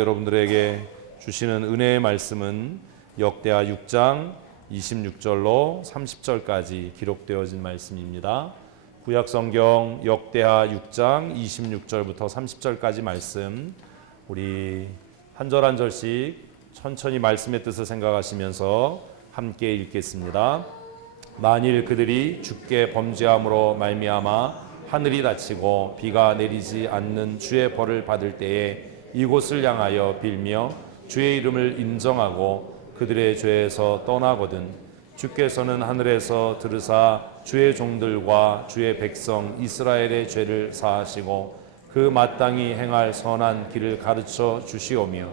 여러분들에게 주시는 은혜의 말씀은 역대하 6장 26절로 30절까지 기록되어진 말씀입니다. 구약성경 역대하 6장 26절부터 30절까지 말씀, 우리 한 절 한 절씩 천천히 말씀의 뜻을 생각하시면서 함께 읽겠습니다. 만일 그들이 주께 범죄함으로 말미암아 하늘이 닫히고 비가 내리지 않는 주의 벌을 받을 때에 이곳을 향하여 빌며 주의 이름을 인정하고 그들의 죄에서 떠나거든 주께서는 하늘에서 들으사 주의 종들과 주의 백성 이스라엘의 죄를 사하시고 그 마땅히 행할 선한 길을 가르쳐 주시오며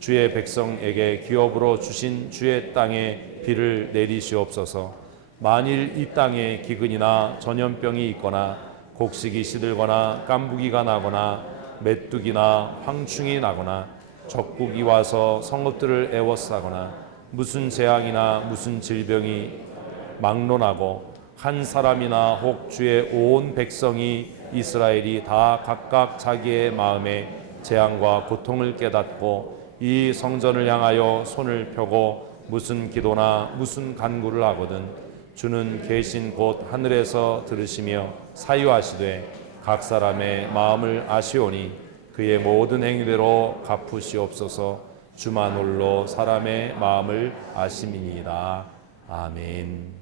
주의 백성에게 기업으로 주신 주의 땅에 비를 내리시옵소서. 만일 이 땅에 기근이나 전염병이 있거나 곡식이 시들거나 깐부기가 나거나 메뚜기나 황충이 나거나 적국이 와서 성읍들을 애워싸거나 무슨 재앙이나 무슨 질병이 막론하고 한 사람이나 혹 주의 온 백성이 이스라엘이 다 각각 자기의 마음에 재앙과 고통을 깨닫고 이 성전을 향하여 손을 펴고 무슨 기도나 무슨 간구를 하거든 주는 계신 곳 하늘에서 들으시며 사유하시되 각 사람의 마음을 아시오니 그의 모든 행위대로 갚으시옵소서. 주만 홀로 사람의 마음을 아심이니이다. 아멘.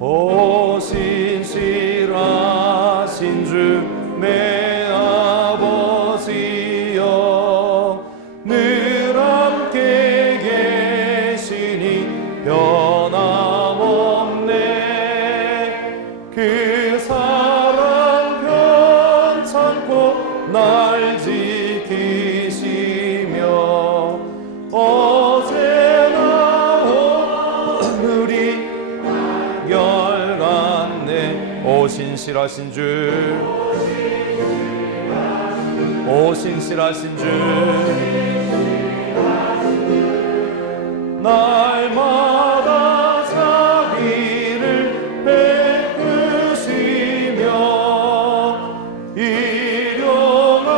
오 신실하신 주 내 아버지여 늘 함께 계시니 변함없네. 그 사랑 편찮고 날 지키시며 어제나 오늘이 열같네. 오 신실하신 주, 오 신실하신 주, 날마다 자비를 베푸시며 일용할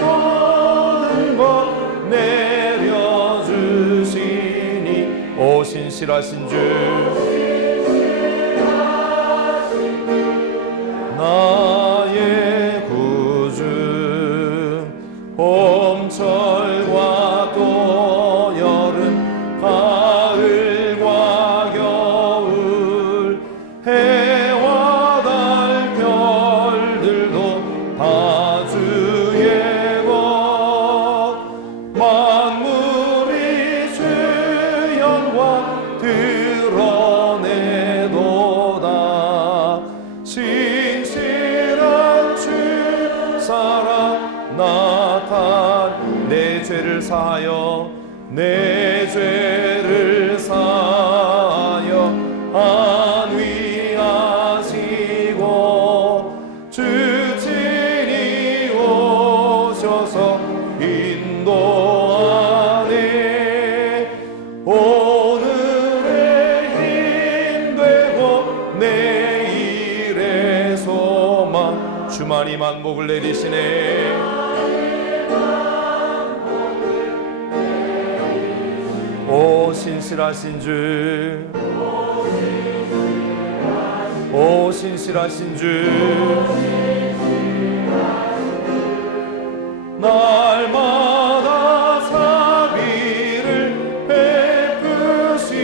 모든 것 내려주시니. 오 신실하신 주, 나의 구주. 봄철과 또 여름 가을과 겨울 해와 달 별들도 다 주의 것. 만물이 주 영광 드러내도다. 신실한 주 사랑 나타내. 내 죄를 사하여 내 죄를 사하여 안위하시고 주 친히 오셔서 인도하네. 오늘의 힘 되고 내일의 소망. 주만이 만복을 내리시네. 오 신실하신 주, 오 신실하신 주, 날마다 자비를 베푸시며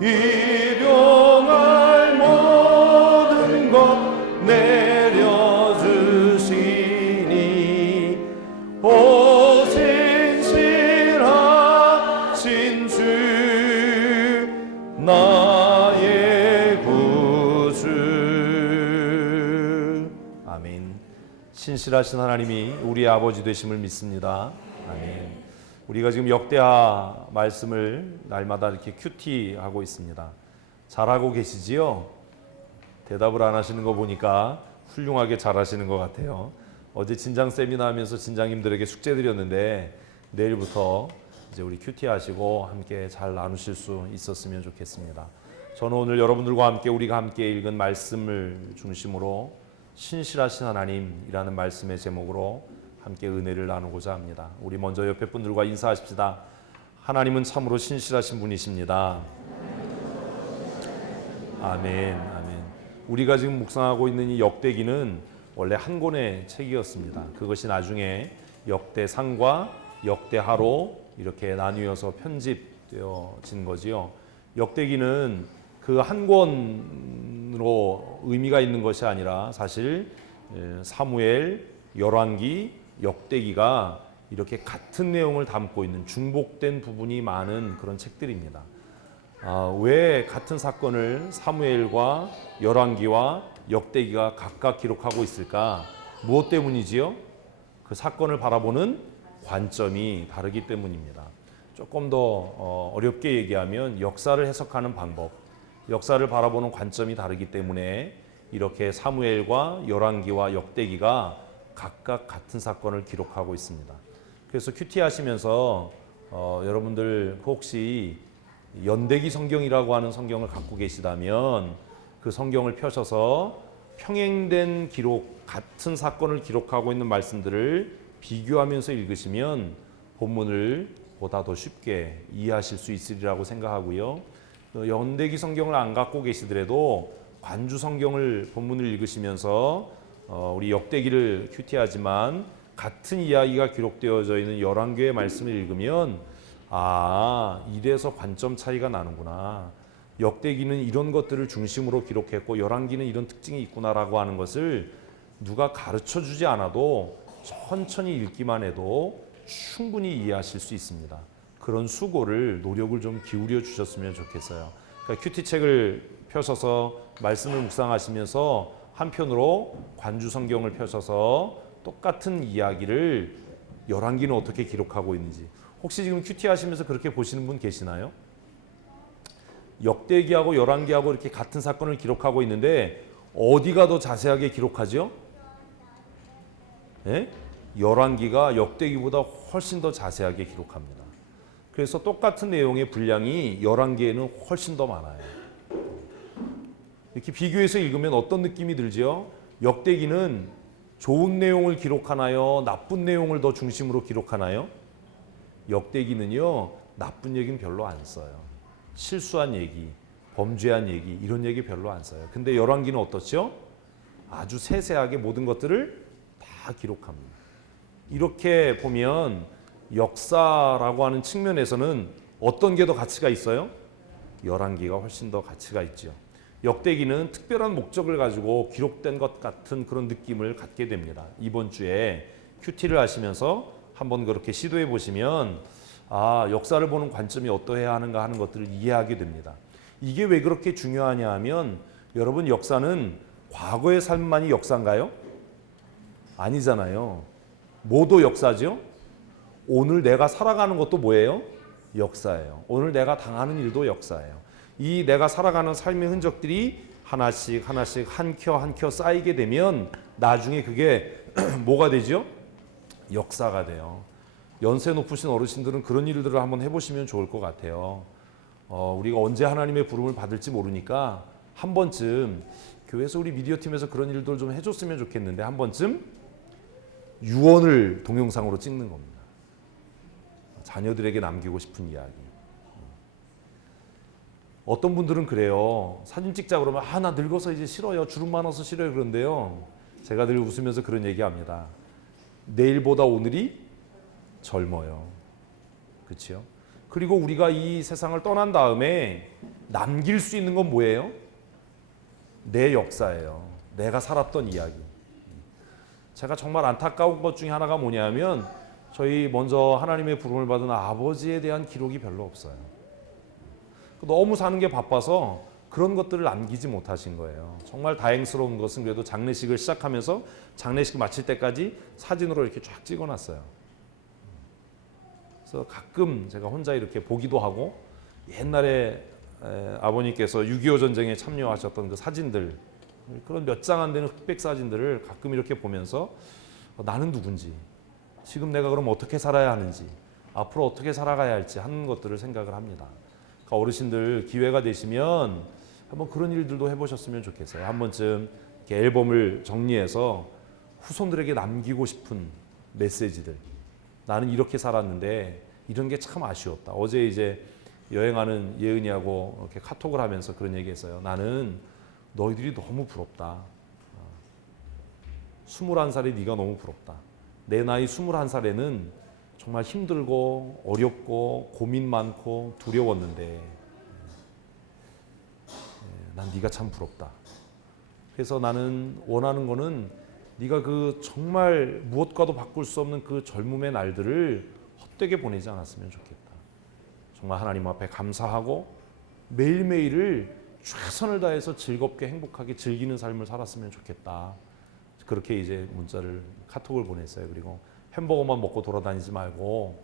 일용할 모든 것 내려주시니. 오 나의 구주. 아멘. 신실하신 하나님이 우리 아버지 되심을 믿습니다. 아멘. 우리가 지금 역대하 말씀을 날마다 이렇게 큐티하고 있습니다. 잘하고 계시지요? 대답을 안 하시는 거 보니까 훌륭하게 잘하시는 것 같아요. 어제 진장 세미나 하면서 진장님들에게 숙제 드렸는데 내일부터 이제 우리 큐티 하시고 함께 잘 나누실 수 있었으면 좋겠습니다. 저는 오늘 여러분들과 함께 우리가 함께 읽은 말씀을 중심으로 신실하신 하나님이라는 말씀의 제목으로 함께 은혜를 나누고자 합니다. 우리 먼저 옆에 분들과 인사하십시다. 하나님은 참으로 신실하신 분이십니다. 아멘, 아멘. 우리가 지금 묵상하고 있는 이 역대기는 원래 한 권의 책이었습니다. 그것이 나중에 역대상과 역대하로 이렇게 나뉘어서 편집되어진 거지요. 역대기는 그 한 권으로 의미가 있는 것이 아니라 사실 사무엘, 열왕기, 역대기가 이렇게 같은 내용을 담고 있는 중복된 부분이 많은 그런 책들입니다. 왜 같은 사건을 사무엘과 열왕기와 역대기가 각각 기록하고 있을까? 무엇 때문이지요? 그 사건을 바라보는 관점이 다르기 때문입니다. 조금 더 어렵게 얘기하면 역사를 해석하는 방법, 역사를 바라보는 관점이 다르기 때문에 이렇게 사무엘과 열왕기와 역대기가 각각 같은 사건을 기록하고 있습니다. 그래서 큐티 하시면서 여러분들 혹시 연대기 성경이라고 하는 성경을 갖고 계시다면 그 성경을 펴셔서 평행된 기록, 같은 사건을 기록하고 있는 말씀들을 비교하면서 읽으시면 본문을 보다 더 쉽게 이해하실 수 있으리라고 생각하고요. 연대기 성경을 안 갖고 계시더라도 관주 성경을 본문을 읽으시면서 우리 역대기를 큐티하지만 같은 이야기가 기록되어져 있는 열왕기의 말씀을 읽으면 이래서 관점 차이가 나는구나. 역대기는 이런 것들을 중심으로 기록했고 열왕기는 이런 특징이 있구나라고 하는 것을 누가 가르쳐 주지 않아도 천천히 읽기만 해도 충분히 이해하실 수 있습니다. 그런 수고를, 노력을 좀 기울여 주셨으면 좋겠어요. 그러니까 큐티 책을 펴셔서 말씀을 묵상하시면서 한편으로 관주 성경을 펴셔서 똑같은 이야기를 열왕기는 어떻게 기록하고 있는지, 혹시 지금 큐티 하시면서 그렇게 보시는 분 계시나요? 역대기하고 열왕기하고 이렇게 같은 사건을 기록하고 있는데 어디가 더 자세하게 기록하죠? 네? 열왕기가 역대기보다 훨씬 더 자세하게 기록합니다. 그래서 똑같은 내용의 분량이 열왕기에는 훨씬 더 많아요. 이렇게 비교해서 읽으면 어떤 느낌이 들지요? 역대기는 좋은 내용을 기록하나요? 나쁜 내용을 더 중심으로 기록하나요? 역대기는요, 나쁜 얘기는 별로 안 써요. 실수한 얘기, 범죄한 얘기, 이런 얘기 별로 안 써요. 근데 열왕기는 어떻죠? 아주 세세하게 모든 것들을 다 기록합니다. 이렇게 보면 역사라고 하는 측면에서는 어떤 게 더 가치가 있어요? 열왕기가 훨씬 더 가치가 있죠. 역대기는 특별한 목적을 가지고 기록된 것 같은 그런 느낌을 갖게 됩니다. 이번 주에 큐티를 하시면서 한번 그렇게 시도해 보시면 역사를 보는 관점이 어떠해야 하는가 하는 것들을 이해하게 됩니다. 이게 왜 그렇게 중요하냐 하면 여러분, 역사는 과거의 삶만이 역사인가요? 아니잖아요. 뭐도 역사죠? 오늘 내가 살아가는 것도 뭐예요? 역사예요. 오늘 내가 당하는 일도 역사예요. 이 내가 살아가는 삶의 흔적들이 하나씩 하나씩 한 켜 한 켜 쌓이게 되면 나중에 그게 뭐가 되죠? 역사가 돼요. 연세 높으신 어르신들은 그런 일들을 한번 해보시면 좋을 것 같아요. 우리가 언제 하나님의 부름을 받을지 모르니까 한 번쯤 교회에서 우리 미디어 팀에서 그런 일들 좀 해줬으면 좋겠는데 한 번쯤 유언을 동영상으로 찍는 겁니다. 자녀들에게 남기고 싶은 이야기. 어떤 분들은 그래요. 사진 찍자 그러면 나 늙어서 이제 싫어요. 주름 많아서 싫어요. 그런데요. 제가 늘 웃으면서 그런 얘기합니다. 내일보다 오늘이 젊어요. 그렇죠? 그리고 우리가 이 세상을 떠난 다음에 남길 수 있는 건 뭐예요? 내 역사예요. 내가 살았던 이야기. 제가 정말 안타까운 것 중에 하나가 뭐냐면 저희 먼저 하나님의 부름을 받은 아버지에 대한 기록이 별로 없어요. 너무 사는 게 바빠서 그런 것들을 남기지 못하신 거예요. 정말 다행스러운 것은 그래도 장례식을 시작하면서 장례식 마칠 때까지 사진으로 이렇게 쫙 찍어놨어요. 그래서 가끔 제가 혼자 이렇게 보기도 하고 옛날에 아버님께서 6.25 전쟁에 참여하셨던 그 사진들, 그런 몇 장 안 되는 흑백 사진들을 가끔 이렇게 보면서 나는 누군지, 지금 내가 그럼 어떻게 살아야 하는지, 앞으로 어떻게 살아가야 할지 하는 것들을 생각을 합니다. 그러니까 어르신들 기회가 되시면 한번 그런 일들도 해보셨으면 좋겠어요. 한 번쯤 이렇게 앨범을 정리해서 후손들에게 남기고 싶은 메시지들. 나는 이렇게 살았는데 이런 게 참 아쉬웠다. 어제 이제 여행하는 예은이하고 이렇게 카톡을 하면서 그런 얘기했어요. 나는 너희들이 너무 부럽다. 21살에 네가 너무 부럽다. 내 나이 21살에는 정말 힘들고 어렵고 고민 많고 두려웠는데 난 네가 참 부럽다. 그래서 나는 원하는 거는 네가 그 정말 무엇과도 바꿀 수 없는 그 젊음의 날들을 헛되게 보내지 않았으면 좋겠다. 정말 하나님 앞에 감사하고 매일매일을 최선을 다해서 즐겁게 행복하게 즐기는 삶을 살았으면 좋겠다. 그렇게 이제 문자를 카톡을 보냈어요. 그리고 햄버거만 먹고 돌아다니지 말고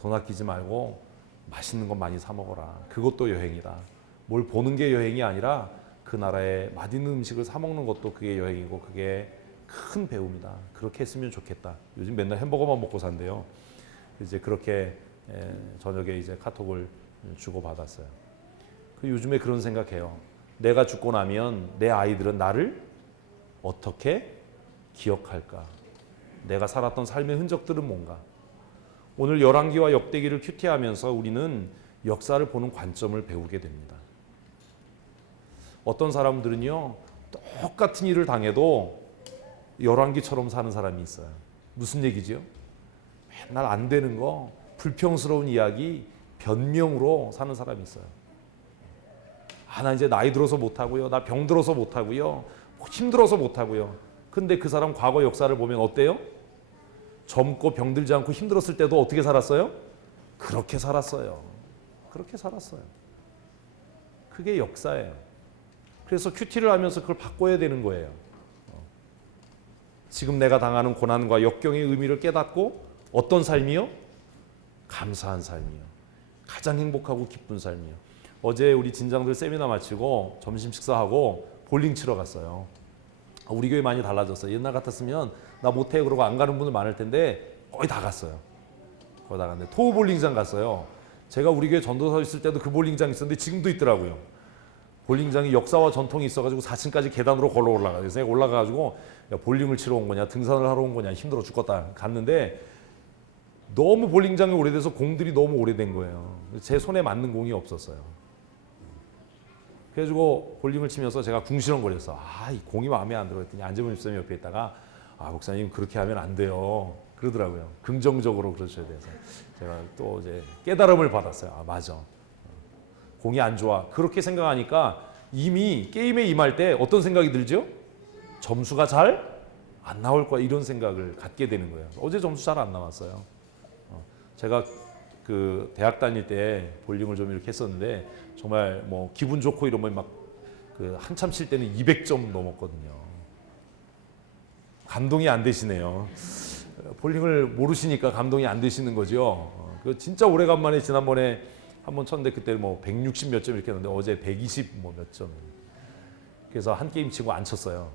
돈 아끼지 말고 맛있는 것 많이 사 먹어라. 그것도 여행이다. 뭘 보는 게 여행이 아니라 그 나라의 맛있는 음식을 사 먹는 것도 그게 여행이고 그게 큰 배움이다. 그렇게 했으면 좋겠다. 요즘 맨날 햄버거만 먹고 산대요. 이제 그렇게 저녁에 이제 카톡을 주고 받았어요. 요즘에 그런 생각해요. 내가 죽고 나면 내 아이들은 나를 어떻게 기억할까? 내가 살았던 삶의 흔적들은 뭔가? 오늘 열왕기와 역대기를 큐티하면서 우리는 역사를 보는 관점을 배우게 됩니다. 어떤 사람들은요, 똑같은 일을 당해도 열왕기처럼 사는 사람이 있어요. 무슨 얘기지요? 맨날 안 되는 거, 불평스러운 이야기, 변명으로 사는 사람이 있어요. 나 이제 나이 들어서 못하고요. 나 병 들어서 못하고요. 힘들어서 못하고요. 근데 그 사람 과거 역사를 보면 어때요? 젊고 병들지 않고 힘들었을 때도 어떻게 살았어요? 그렇게 살았어요. 그렇게 살았어요. 그게 역사예요. 그래서 큐티를 하면서 그걸 바꿔야 되는 거예요. 지금 내가 당하는 고난과 역경의 의미를 깨닫고 어떤 삶이요? 감사한 삶이요. 가장 행복하고 기쁜 삶이요. 어제 우리 진장들 세미나 마치고 점심 식사하고 볼링 치러 갔어요. 우리 교회 많이 달라졌어요. 옛날 같았으면 나 못해 그러고 안 가는 분들 많을 텐데 거의 다 갔어요. 거의 다 갔는데 토우 볼링장 갔어요. 제가 우리 교회 전도사 있을 때도 그 볼링장 있었는데 지금도 있더라고요. 볼링장이 역사와 전통이 있어가지고 4층까지 계단으로 걸어 올라가요. 그래서 내가 올라가가지고 야, 볼링을 치러 온 거냐 등산을 하러 온 거냐 힘들어 죽겠다 갔는데 너무 볼링장이 오래돼서 공들이 너무 오래된 거예요. 제 손에 맞는 공이 없었어요. 그래가지고 볼링을 치면서 제가 궁시렁거렸어. 이 공이 마음에 안 들어 했더니 안재범 집사님 옆에 있다가 목사님 그렇게 하면 안 돼요. 그러더라고요. 긍정적으로 그러셔야 돼서 제가 또 이제 깨달음을 받았어요. 맞아. 공이 안 좋아. 그렇게 생각하니까 이미 게임에 임할 때 어떤 생각이 들죠? 점수가 잘 안 나올 거야. 이런 생각을 갖게 되는 거예요. 어제 점수 잘 안 나왔어요. 제가 그 대학 다닐 때 볼링을 좀 이렇게 했었는데 정말 뭐 기분 좋고 이러면 막 그 한참 칠 때는 200점 넘었거든요. 감동이 안 되시네요. 볼링을 모르시니까 감동이 안 되시는 거죠. 그 진짜 오래간만에 지난번에 한번 쳤는데 그때 뭐 160 몇 점 이렇게 했는데 어제 120 뭐 몇 점. 그래서 한 게임 치고 안 쳤어요.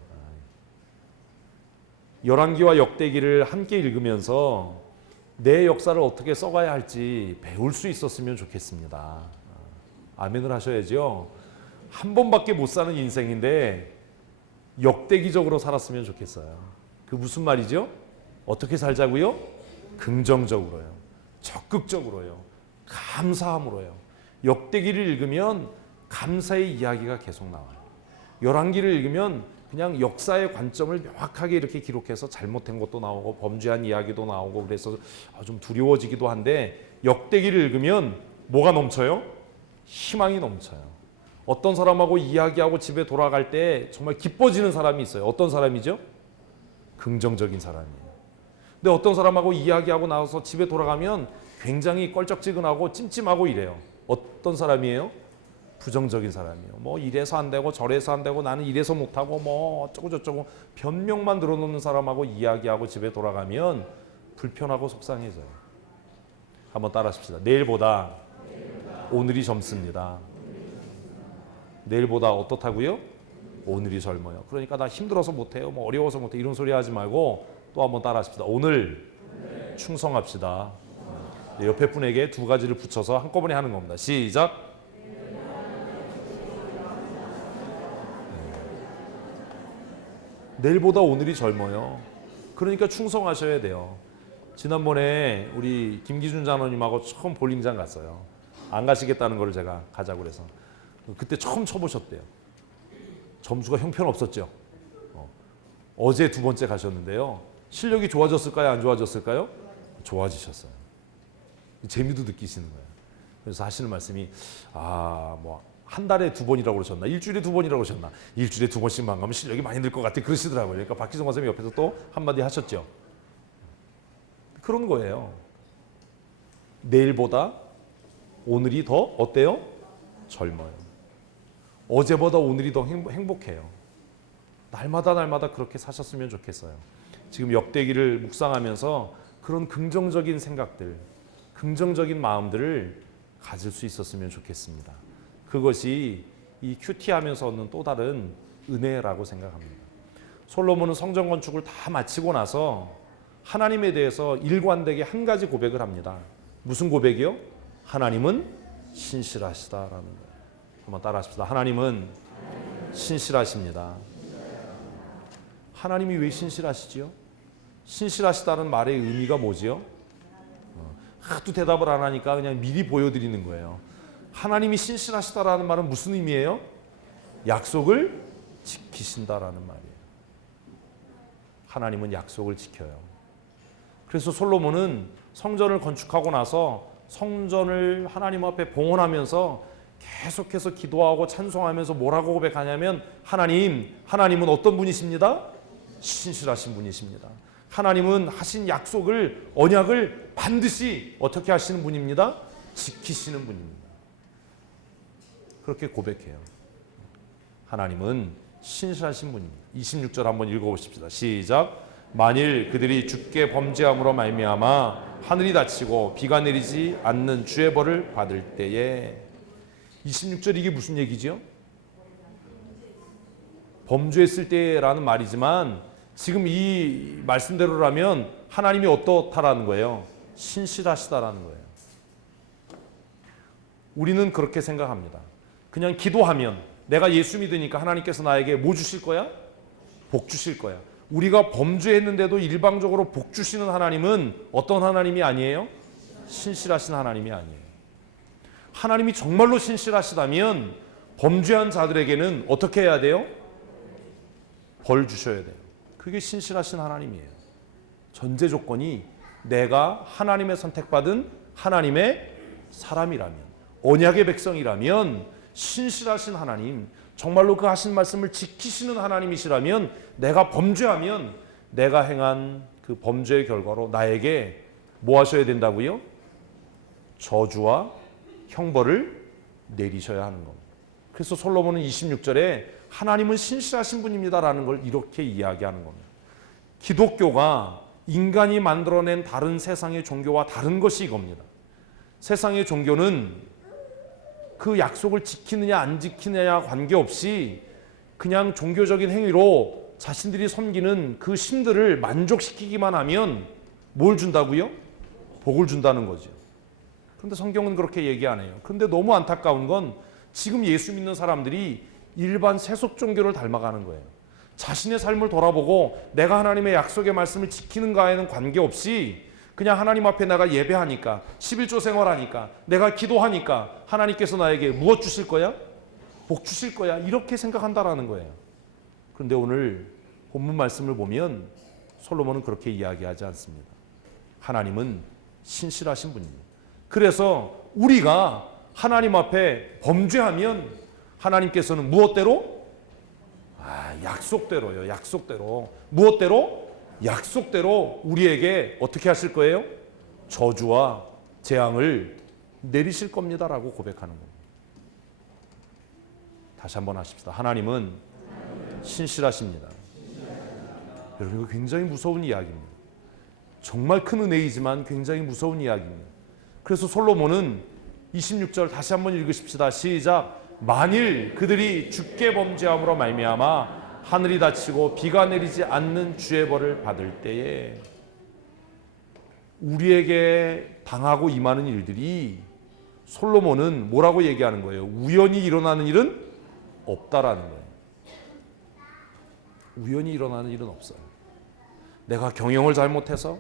열왕기와 역대기를 함께 읽으면서 내 역사를 어떻게 써가야 할지 배울 수 있었으면 좋겠습니다. 아멘을 하셔야죠. 한 번밖에 못 사는 인생인데 역대기적으로 살았으면 좋겠어요. 그 무슨 말이죠? 어떻게 살자고요? 긍정적으로요. 적극적으로요. 감사함으로요. 역대기를 읽으면 감사의 이야기가 계속 나와요. 열왕기를 읽으면 그냥 역사의 관점을 명확하게 이렇게 기록해서 잘못된 것도 나오고 범죄한 이야기도 나오고 그래서 좀 두려워지기도 한데 역대기를 읽으면 뭐가 넘쳐요? 희망이 넘쳐요. 어떤 사람하고 이야기하고 집에 돌아갈 때 정말 기뻐지는 사람이 있어요. 어떤 사람이죠? 긍정적인 사람이에요. 근데 어떤 사람하고 이야기하고 나와서 집에 돌아가면 굉장히 껄쩍지근하고 찜찜하고 이래요. 어떤 사람이에요? 부정적인 사람이에요. 뭐 이래서 안 되고 저래서 안 되고 나는 이래서 못하고 뭐 어쩌고 저쩌고 변명만 늘어놓는 사람하고 이야기하고 집에 돌아가면 불편하고 속상해져요. 한번 따라하십시다. 내일보다 오늘이 젊습니다. 내일보다 어떻다고요? 오늘이 젊어요. 그러니까 나 힘들어서 못해요. 뭐 어려워서 못해 이런 소리 하지 말고 또 한번 따라하십시다. 오늘 충성합시다. 네, 옆에 분에게 두 가지를 붙여서 한꺼번에 하는 겁니다. 시작. 내일보다 오늘이 젊어요. 그러니까 충성하셔야 돼요. 지난번에 우리 김기준 장로님하고 처음 볼링장 갔어요. 안 가시겠다는 걸 제가 가자고 그래서 그때 처음 쳐보셨대요. 점수가 형편없었죠. 어제 두 번째 가셨는데요. 실력이 좋아졌을까요? 안 좋아졌을까요? 좋아지셨어요. 재미도 느끼시는 거예요. 그래서 하시는 말씀이 한 달에 두 번이라고 그러셨나? 일주일에 두 번이라고 그러셨나? 일주일에 두 번씩만 가면 실력이 많이 늘 것 같아. 그러시더라고요. 그러니까 박기성 선생님이 옆에서 또 한마디 하셨죠. 그런 거예요. 내일보다 오늘이 더 어때요? 젊어요. 어제보다 오늘이 더 행복해요. 날마다 그렇게 사셨으면 좋겠어요. 지금 역대기를 묵상하면서 그런 긍정적인 생각들, 긍정적인 마음들을 가질 수 있었으면 좋겠습니다. 그것이 이 큐티하면서 얻는 또 다른 은혜라고 생각합니다. 솔로몬은 성전 건축을 다 마치고 나서 하나님에 대해서 일관되게 한 가지 고백을 합니다. 무슨 고백이요? 하나님은 신실하시다라는 거예요. 한번 따라하십시다. 하나님은 신실하십니다. 하나님이 왜 신실하시지요? 신실하시다는 말의 의미가 뭐지요? 하도 대답을 안 하니까 그냥 미리 보여드리는 거예요. 하나님이 신실하시다라는 말은 무슨 의미예요? 약속을 지키신다라는 말이에요. 하나님은 약속을 지켜요. 그래서 솔로몬은 성전을 건축하고 나서 성전을 하나님 앞에 봉헌하면서 계속해서 기도하고 찬송하면서 뭐라고 고백하냐면 하나님은 어떤 분이십니다? 신실하신 분이십니다. 하나님은 하신 약속을 언약을 반드시 어떻게 하시는 분입니다? 지키시는 분입니다. 그렇게 고백해요. 하나님은 신실하신 분입니다. 26절 한번 읽어보십시다. 시작. 만일 그들이 주께 범죄함으로 말미암아 하늘이 닫히고 비가 내리지 않는 주의 벌을 받을 때에 26절 이게 무슨 얘기지요? 범죄했을 때라는 말이지만 지금 이 말씀대로라면 하나님이 어떻다라는 거예요? 신실하시다라는 거예요. 우리는 그렇게 생각합니다. 그냥 기도하면 내가 예수 믿으니까 하나님께서 나에게 뭐 주실 거야? 복 주실 거야. 우리가 범죄했는데도 일방적으로 복 주시는 하나님은 어떤 하나님이 아니에요? 신실하신 하나님이 아니에요. 하나님이 정말로 신실하시다면 범죄한 자들에게는 어떻게 해야 돼요? 벌 주셔야 돼요. 그게 신실하신 하나님이에요. 전제 조건이 내가 하나님의 선택받은 하나님의 사람이라면, 언약의 백성이라면, 신실하신 하나님, 정말로 그 하신 말씀을 지키시는 하나님이시라면 내가 범죄하면 내가 행한 그 범죄의 결과로 나에게 뭐 하셔야 된다고요? 저주와 형벌을 내리셔야 하는 겁니다. 그래서 솔로몬은 26절에 하나님은 신실하신 분입니다라는 걸 이렇게 이야기하는 겁니다. 기독교가 인간이 만들어낸 다른 세상의 종교와 다른 것이 이겁니다. 세상의 종교는 그 약속을 지키느냐 안 지키느냐 관계없이 그냥 종교적인 행위로 자신들이 섬기는 그 신들을 만족시키기만 하면 뭘 준다고요? 복을 준다는 거죠. 그런데 성경은 그렇게 얘기 안 해요. 그런데 너무 안타까운 건 지금 예수 믿는 사람들이 일반 세속 종교를 닮아가는 거예요. 자신의 삶을 돌아보고 내가 하나님의 약속의 말씀을 지키는가에는 관계없이 그냥 하나님 앞에 내가 예배하니까 11조 생활하니까 내가 기도하니까 하나님께서 나에게 무엇 주실 거야? 복 주실 거야. 이렇게 생각한다라는 거예요. 그런데 오늘 본문 말씀을 보면 솔로몬은 그렇게 이야기하지 않습니다. 하나님은 신실하신 분입니다. 그래서 우리가 하나님 앞에 범죄하면 하나님께서는 무엇대로? 약속대로요. 약속대로. 무엇대로? 약속대로 우리에게 어떻게 하실 거예요? 저주와 재앙을 내리실 겁니다라고 고백하는 겁니다. 다시 한번 하십시다. 하나님은 신실하십니다. 여러분 이거 굉장히 무서운 이야기입니다. 정말 큰 은혜이지만 굉장히 무서운 이야기입니다. 그래서 솔로몬은 26절 다시 한번 읽으십시다. 시작. 만일 그들이 주께 범죄함으로 말미암아 하늘이 닫히고 비가 내리지 않는 주의 벌을 받을 때에 우리에게 당하고 임하는 일들이 솔로몬은 뭐라고 얘기하는 거예요? 우연히 일어나는 일은 없다라는 거예요. 우연히 일어나는 일은 없어요. 내가 경영을 잘못해서,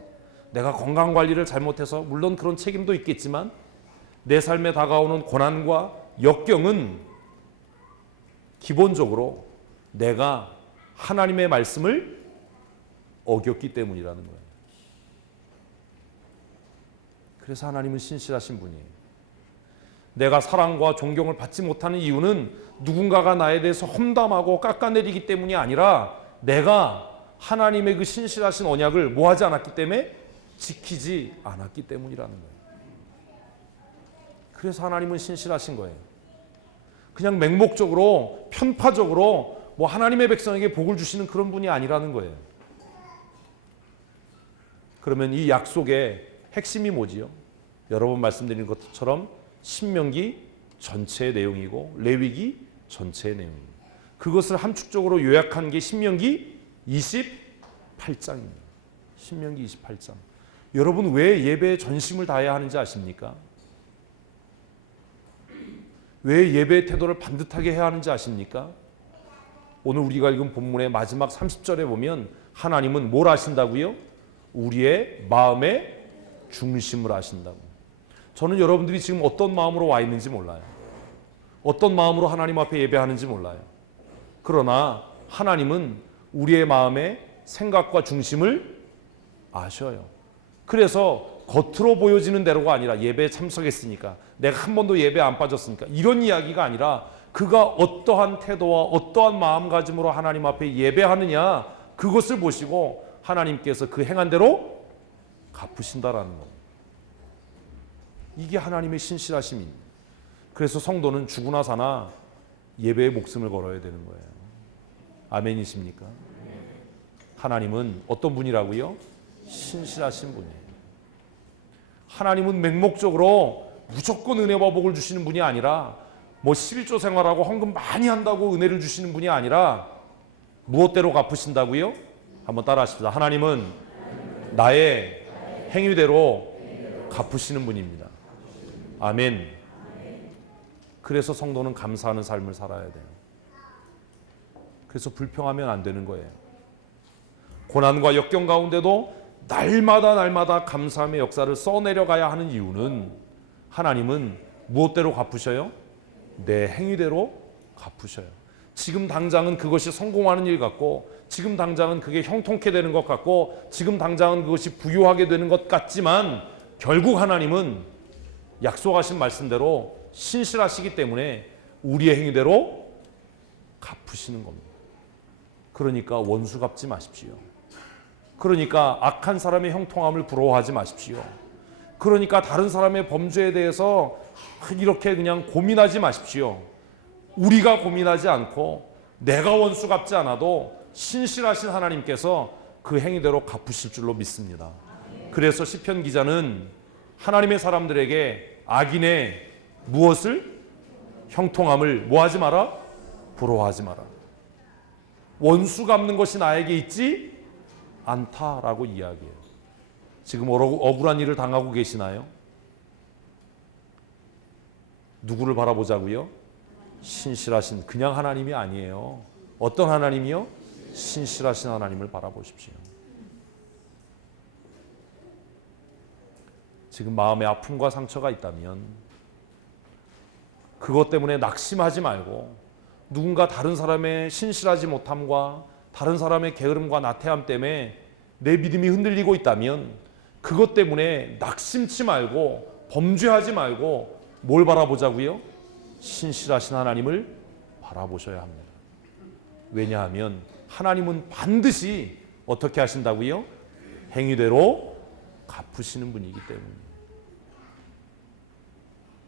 내가 건강관리를 잘못해서, 물론 그런 책임도 있겠지만 내 삶에 다가오는 고난과 역경은 기본적으로 내가 하나님의 말씀을 어겼기 때문이라는 거예요. 그래서 하나님은 신실하신 분이에요. 내가 사랑과 존경을 받지 못하는 이유는 누군가가 나에 대해서 험담하고 깎아내리기 때문이 아니라 내가 하나님의 그 신실하신 언약을 뭐하지 않았기 때문에 지키지 않았기 때문이라는 거예요. 그래서 하나님은 신실하신 거예요. 그냥 맹목적으로 편파적으로 뭐 하나님의 백성에게 복을 주시는 그런 분이 아니라는 거예요. 그러면 이 약속의 핵심이 뭐지요? 여러 번 말씀드린 것처럼 신명기 전체의 내용이고 레위기 전체의 내용입니다. 그것을 함축적으로 요약한 게 신명기 28장입니다. 신명기 28장. 여러분 왜 예배에 전심을 다해야 하는지 아십니까? 왜 예배의 태도를 반듯하게 해야 하는지 아십니까? 오늘 우리가 읽은 본문의 마지막 30절에 보면 하나님은 뭘 아신다고요? 우리의 마음의 중심을 아신다고. 저는 여러분들이 지금 어떤 마음으로 와 있는지 몰라요. 어떤 마음으로 하나님 앞에 예배하는지 몰라요. 그러나 하나님은 우리의 마음의 생각과 중심을 아셔요. 그래서 겉으로 보여지는 대로가 아니라 예배에 참석했으니까, 내가 한 번도 예배에 안 빠졌으니까, 이런 이야기가 아니라 그가 어떠한 태도와 어떠한 마음가짐으로 하나님 앞에 예배하느냐, 그것을 보시고 하나님께서 그 행한 대로 갚으신다라는 겁니다. 이게 하나님의 신실하심입니다. 그래서 성도는 죽으나 사나 예배에 목숨을 걸어야 되는 거예요. 아멘이십니까? 하나님은 어떤 분이라고요? 신실하신 분이에요. 하나님은 맹목적으로 무조건 은혜와 복을 주시는 분이 아니라 뭐 11조 생활하고 헌금 많이 한다고 은혜를 주시는 분이 아니라 무엇대로 갚으신다고요? 한번 따라 하십시다. 하나님은 나의 행위대로 갚으시는 분입니다. 아멘. 그래서 성도는 감사하는 삶을 살아야 돼요. 그래서 불평하면 안 되는 거예요. 고난과 역경 가운데도 날마다 감사함의 역사를 써내려가야 하는 이유는 하나님은 무엇대로 갚으셔요? 내 행위대로 갚으셔요. 지금 당장은 그것이 성공하는 일 같고, 지금 당장은 그게 형통케 되는 것 같고, 지금 당장은 그것이 부유하게 되는 것 같지만 결국 하나님은 약속하신 말씀대로 신실하시기 때문에 우리의 행위대로 갚으시는 겁니다. 그러니까 원수 갚지 마십시오. 그러니까 악한 사람의 형통함을 부러워하지 마십시오. 그러니까 다른 사람의 범죄에 대해서 이렇게 그냥 고민하지 마십시오. 우리가 고민하지 않고 내가 원수 갚지 않아도 신실하신 하나님께서 그 행위대로 갚으실 줄로 믿습니다. 그래서 시편 기자는 하나님의 사람들에게 악인의 무엇을? 형통함을 뭐하지 마라? 부러워하지 마라. 원수 갚는 것이 나에게 있지 않다라고 이야기해요. 지금 억울한 일을 당하고 계시나요? 누구를 바라보자고요? 신실하신 그냥 하나님이 아니에요. 어떤 하나님이요? 신실하신 하나님을 바라보십시오. 지금 마음에 아픔과 상처가 있다면 그것 때문에 낙심하지 말고, 누군가 다른 사람의 신실하지 못함과 다른 사람의 게으름과 나태함 때문에 내 믿음이 흔들리고 있다면 그것 때문에 낙심치 말고 범죄하지 말고 뭘 바라보자고요? 신실하신 하나님을 바라보셔야 합니다. 왜냐하면 하나님은 반드시 어떻게 하신다고요? 행위대로 갚으시는 분이기 때문입니다.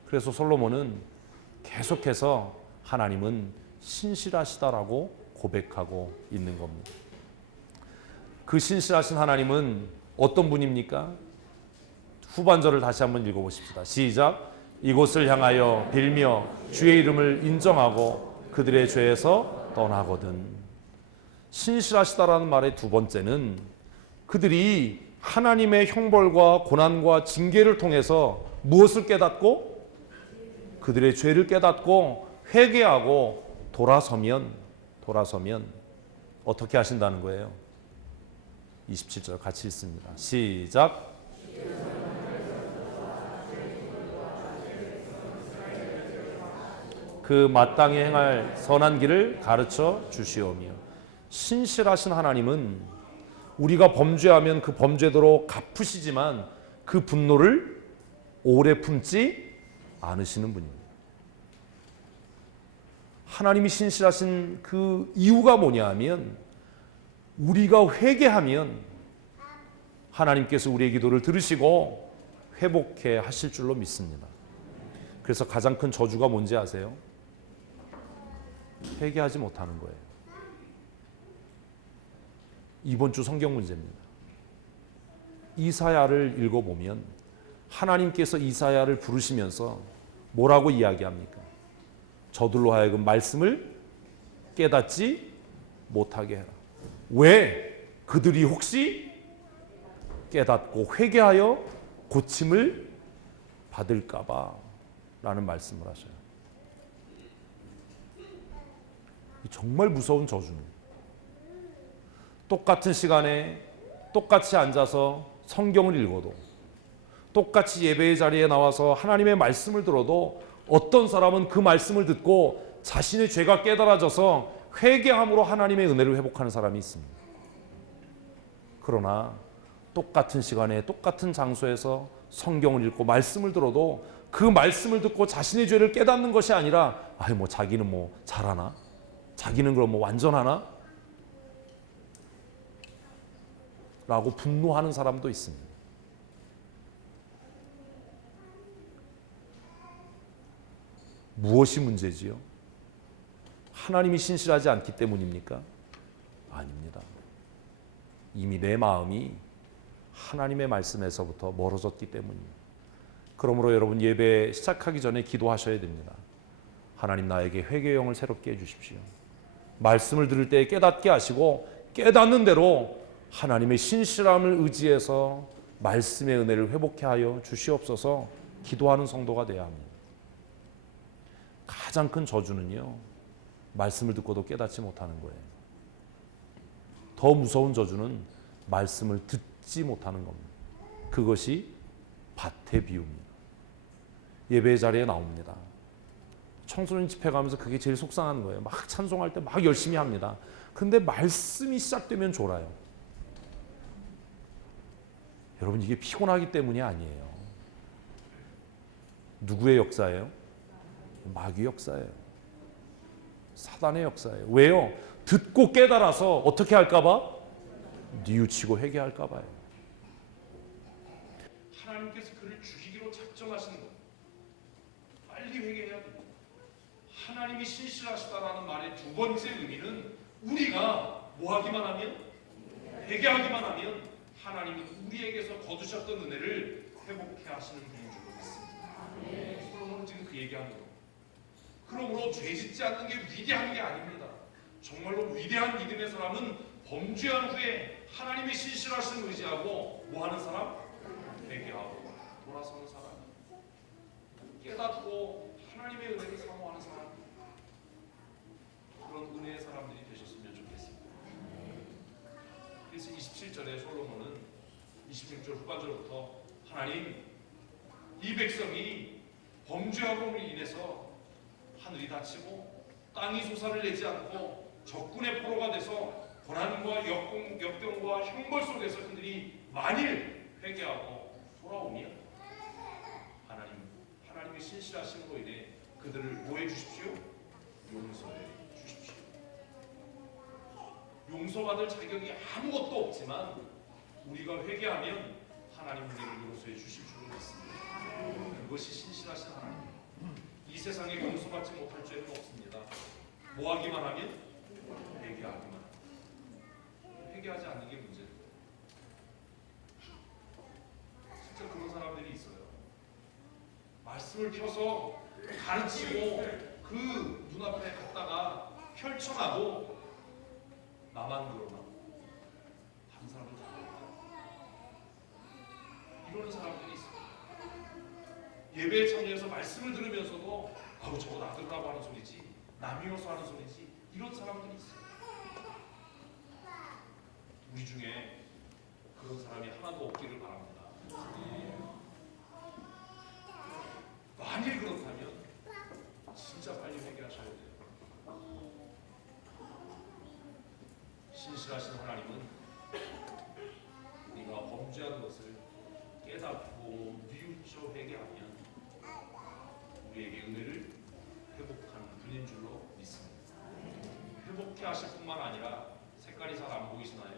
그래서 솔로몬은 계속해서 하나님은 신실하시다라고 고백하고 있는 겁니다. 그 신실하신 하나님은 어떤 분입니까? 후반절을 다시 한번 읽어보십시다. 시작. 이곳을 향하여 빌며 주의 이름을 인정하고 그들의 죄에서 떠나거든. 신실하시다라는 말의 두 번째는 그들이 하나님의 형벌과 고난과 징계를 통해서 무엇을 깨닫고 그들의 죄를 깨닫고 회개하고 돌아서면 어떻게 하신다는 거예요? 27절 같이 읽습니다. 시작. 그 마땅히 행할 선한 길을 가르쳐 주시오며. 신실하신 하나님은 우리가 범죄하면 그 범죄대로 갚으시지만 그 분노를 오래 품지 않으시는 분입니다. 하나님이 신실하신 그 이유가 뭐냐 하면 우리가 회개하면 하나님께서 우리의 기도를 들으시고 회복해 하실 줄로 믿습니다. 그래서 가장 큰 저주가 뭔지 아세요? 회개하지 못하는 거예요. 이번 주 성경 문제입니다. 이사야를 읽어보면 하나님께서 이사야를 부르시면서 뭐라고 이야기합니까? 저들로 하여금 말씀을 깨닫지 못하게 해라. 왜? 그들이 혹시 깨닫고 회개하여 고침을 받을까 봐 라는 말씀을 하셔요. 정말 무서운 저주입니다. 똑같은 시간에 똑같이 앉아서 성경을 읽어도 똑같이 예배의 자리에 나와서 하나님의 말씀을 들어도 어떤 사람은 그 말씀을 듣고 자신의 죄가 깨달아져서 회개함으로 하나님의 은혜를 회복하는 사람이 있습니다. 그러나 똑같은 시간에 똑같은 장소에서 성경을 읽고 말씀을 들어도 그 말씀을 듣고 자신의 죄를 깨닫는 것이 아니라 자기는 잘하나? 자기는 그럼 완전하나? 라고 분노하는 사람도 있습니다. 무엇이 문제지요? 하나님이 신실하지 않기 때문입니까? 아닙니다. 이미 내 마음이 하나님의 말씀에서부터 멀어졌기 때문입니다. 그러므로 여러분 예배 시작하기 전에 기도하셔야 됩니다. 하나님 나에게 회개의 영을 새롭게 해주십시오. 말씀을 들을 때 깨닫게 하시고 깨닫는 대로 하나님의 신실함을 의지해서 말씀의 은혜를 회복해 하여 주시옵소서 기도하는 성도가 되어야 합니다. 가장 큰 저주는요, 말씀을 듣고도 깨닫지 못하는 거예요. 더 무서운 저주는 말씀을 듣지 못하는 겁니다. 그것이 밭의 비유입니다. 예배 자리에 나옵니다. 청소년 집회 가면서 그게 제일 속상한 거예요. 막 찬송할 때 막 열심히 합니다. 근데 말씀이 시작되면 졸아요. 여러분 이게 피곤하기 때문이 아니에요. 누구의 역사예요? 마귀의 역사예요. 사단의 역사예요. 왜요? 듣고 깨달아서 어떻게 할까 봐? 뉘우치고 회개할까 봐요. 하나님께서 그를 죽이기로 작정하시는 것. 빨리 회개해야 됩니다. 하나님이 신실하시다라는 말의 두 번째 의미는 우리가 뭐 하기만 하면? 회개하기만 하면 하나님이 우리에게서 거두셨던 은혜를 회복해 하시는 분인 줄 믿습니다. 솔로몬은 지금 그 얘기하는 거예요. 그러므로 죄짓지 않는 게 위대한 게 아닙니다. 정말로 위대한 믿음의 사람은 범죄한 후에 하나님의 신실하심을 의지하고 뭐 하는 사람? 회개하고 돌아서는 사람. 깨닫고 하나님의 은혜를 사모하는 사람. 그런 은혜의 사람들이 되셨으면 좋겠습니다. 그래서 27절에 솔로몬은 26절 후반절부터 하나님, 이 백성이 범죄함으로 인해서 하늘이 닫히고 땅이 솟아를 내지 않고 적군의 포로가 돼서 고난과 역병과 형벌 속에서 그들이 만일 회개하고 돌아오면 하나님의 신실하심으로 인해 그들을 뭐 해주십시오? 용서해 주십시오. 용서받을 자격이 아무것도 없지만 우리가 회개하면 하나님 우리를 용서해 주실 줄로 믿습니다. 그것이 신실하신 하나님. 이 세상에 용서받지 못할 죄는 없습니다. 뭐 하기만 하면? 회개하기만. 회개하지 않는 게 문제예요. 진짜 그런 사람들이 있어요. 말씀을 펴서 가르치고 그 눈앞에 갖다가 펼쳐놔도 나만 그러나 다른 사람들 다 그런가? 이러는 사람들이 있어요. 예배에 참여해서 말씀을 들으면서도 아우 저거 나들라고 하는 소리지, 남이어서 하는 소리지, 이런 사람들이 있어요. 우리 중에 그런 사람이 하나도 없기를 바랍니다. 만일 그렇다면 진짜 빨리 회개하셔야 돼요. 신실하신 하나님은 우리가 범죄한 것을 깨닫고 뉘우쳐 회개하면 우리에게 은혜를 회복하는 분인 줄로 믿습니다. 회복해 하실 뿐만 아니라 색깔이 잘 안 보이시나요?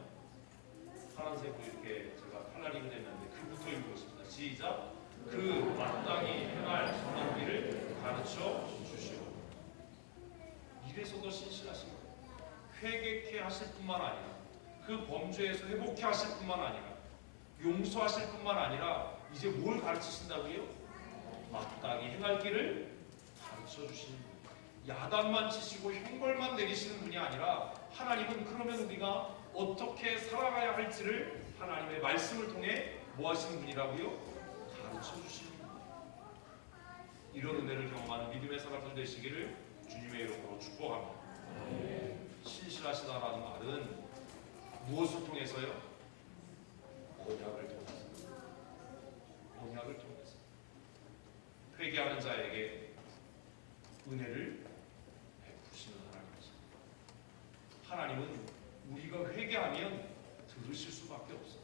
파란색으로 이렇게 제가 칼라링을 했는데 그부터 읽어보겠습니다. 시작! 그 마땅히 행할 선한 길을 가르쳐 주시오. 이래서도 신실하신 거예요. 회개케 하실 뿐만 아니라 그 범죄에서 회복케 하실 뿐만 아니라 용서하실 뿐만 아니라 이제 뭘 가르치신다고요? 마땅히 행할 길을 가르쳐 주시는 분. 야단만 치시고 형벌만 내리시는 분이 아니라 하나님은 그러면 우리가 어떻게 살아가야 할지를 하나님의 말씀을 통해 뭐 하시는 분이라고요? 가르쳐 주시는 분. 이런 은혜를 경험하는 믿음의 사람들 되시기를 주님의 이름으로 축복합니다. 신실하시다라는 말은 무엇을 통해서요? 언약을 통해서. 언약을 통해서. 회개하는 자에게 은혜를 베푸시는 하나님이십니다. 하나님은 우리가 회개하면 들으실 수밖에 없어요.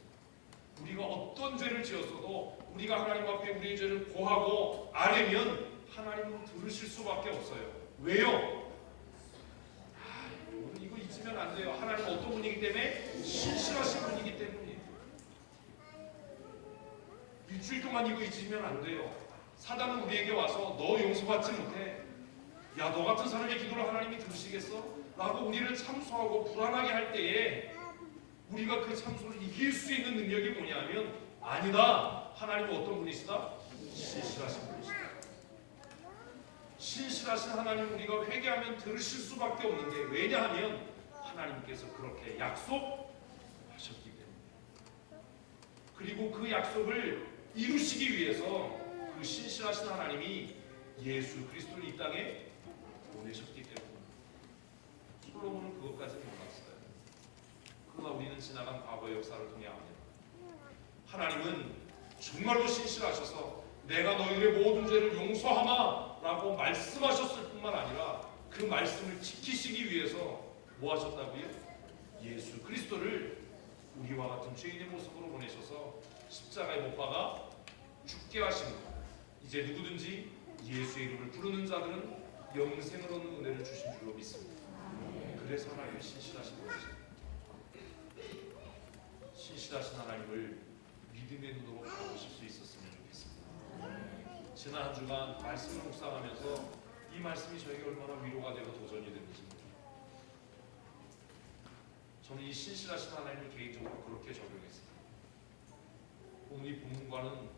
우리가 어떤 죄를 지었어도 우리가 하나님 앞에 우리의 죄를 고하고 아뢰면 하나님은 들으실 수밖에 없어요. 왜요? 이거 잊으면 안 돼요. 하나님 어떤 분이기 때문에? 신실하신 분이기 때문이에요. 일주일 동안 이거 잊으면 안 돼요. 사단은 우리에게 와서 너 용서받지 못해. 야, 너 같은 사람의 기도를 하나님이 들으시겠어? 라고 우리를 참소하고 불안하게 할 때에 우리가 그 참소를 이길 수 있는 능력이 뭐냐면 아니다. 하나님은 어떤 분이시다? 신실하신 분이시다. 신실하신 하나님 우리가 회개하면 들으실 수밖에 없는 게 왜냐하면 하나님께서 그렇게 약속하셨기 때문에 그리고 그 약속을 이루시기 위해서 그 신실하신 하나님이 예수 그리스도를 이 땅에 보내셨기 때문에 솔로몬은 그것까지 몰랐어요. 그러나 우리는 지나간 과거의 역사를 통해 압니다. 하나님은 정말로 신실하셔서 내가 너희의 모든 죄를 용서하마 라고 말씀하셨을 뿐만 아니라 그 말씀을 지키시기 위해서 뭐 하셨다고요? 예수 그리스도를 우리와 같은 죄인의 모습으로 보내셔서 십자가에 못 박아 죽게 하신 것. 이제 누구든지 예수의 이름을 부르는 자들은 영생을 얻는 은혜를 주신 줄로 믿습니다. 그래서 하나님은 신실하신 분이십니다. 신실하신 하나님을 믿음의 눈으로 바라보실 수 있었으면 좋겠습니다. 지난 한 주간 말씀을 묵상하면서 이 말씀이 저에게 얼마나 위로가 되고 도전이 되는지 저는 이 신실하신 하나님을 개인적으로 그렇게 적용했습니다. 오늘 이 본문과는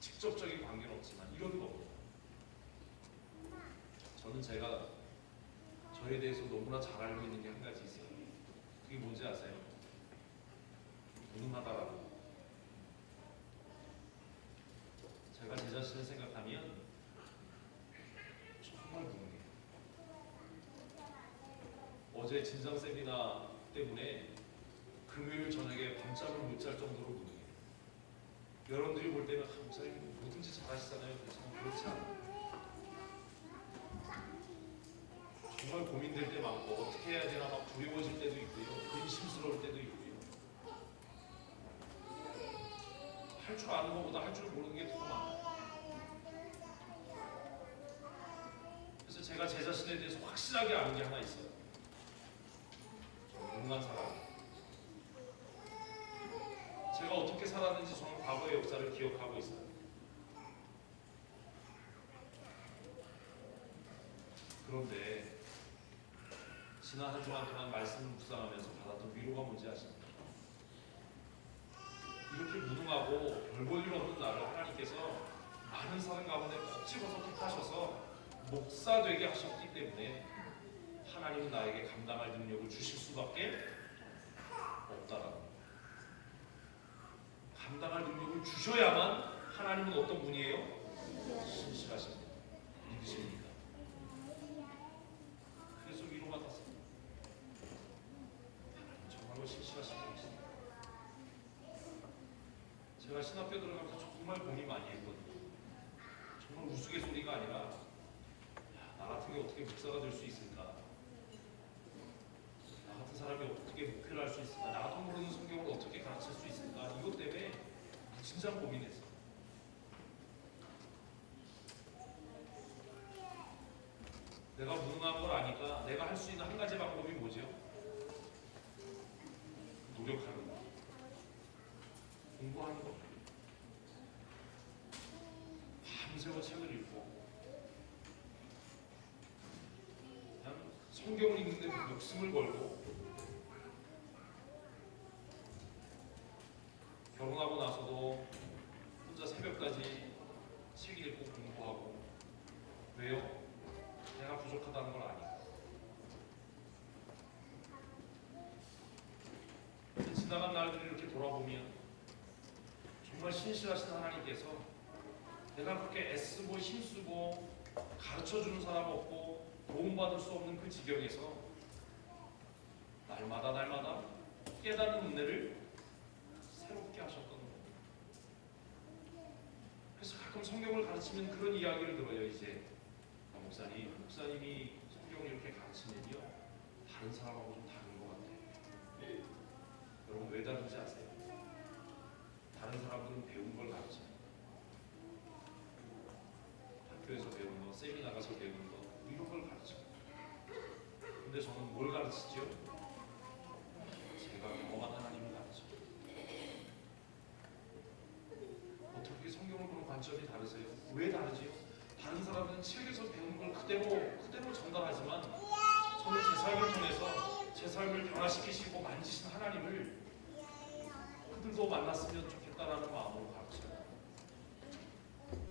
직접적인 관계는 없지만 이런 겁니다. 저는 제가 저에 대해서 너무나 잘 알고 있는 게 한 가지 있어요. 그게 뭔지 아세요? 무능하다라는 거. 제가 제 자신을 생각하면 정말 무능해요. 어제 진상 세미나 때문에 금요일 저녁에 밤잠을 못 잘 정도로 무능해요. 여러분들이 볼 때는 목사님 뭐든지 잘하시잖아요. 그렇지 않아요. 정말 고민될 때 많고 어떻게 해야 되나 막 두려워질 때도 있고요. 근심스러울 때도 있고요. 할 줄 아는 것보다 할 줄 모르는 게 더 많아요. 그래서 제가 제 자신에 대해서 확실하게 아는 게 하나 있어요. 저는 무능한 사람이에요. 제가 어떻게 살았는지 저는 과거의 역사를 기억하고 있어요. 그런데 지난 한 주간 동안 말씀을 묵상하면서 받았던 위로가 뭔지 아십니까? 이렇게 무능하고 별 볼 일 없는 나를 하나님께서 많은 사람 가운데 콕 집어서 택하셔서 목사 되게 하셨기 때문에 하나님은 나에게 감당할 능력을 주실 수밖에 그걸 주셔야만 하나님은 어떤 분이에요? 신실하십니다. 믿으십니까? 그래서 위로받았습니다. 하나님 정말로 신실하신 분이십니다. 제가 신학교 들어가면서 정말 고민 많이 했거든요. 정말 우스갯소리가 아니라 야, 나 같은 게 어떻게 목사가 될 수 있을까? 나 같은 사람이 어떻게 목회를 할 수 있을까? 나도 모르는 성경을 어떻게 가르칠 수 있을까? 이것 때문에 진짜 고민했어요. 내가 무능한 걸 아니까 내가 할 수 있는 한 가지 방법이 뭐죠? 노력하는 거, 공부하는 거. 밤새워 책을 읽고 그냥 성경을 읽는데 목숨을 걸고 결혼하고 나서도 혼자 새벽까지 책 읽고 공부하고. 왜요? 내가 부족하다는 걸 아니까. 지나간 날들을 이렇게 돌아보면 정말 신실하신 하나님께서 내가 그렇게 애쓰고 힘쓰고 가르쳐주는 사람 없고 도움받을 수 없는 그 지경에서 날마다 깨닫는 은혜를 새롭게 하셨던 겁니다. 그래서 가끔 성경을 가르치면 그런 이야기를 들어요. 이제 목사님이 성경을 이렇게 가르치면요 다른 사람하고 좀 다른 것 같아요. 여러분 왜 다른지 아세요? 다른 사람들은 배운 걸 가르쳐요. 학교에서 배운 거, 세미나 가서 배운 거 이런 걸 가르쳐요. 근데 저는 뭘 가르치죠? 제가 경험한 하나님을 가르쳐요. 어떻게 성경을 보는 관점이 다르세요? 왜 다르지요? 다른 사람은 책에서 배운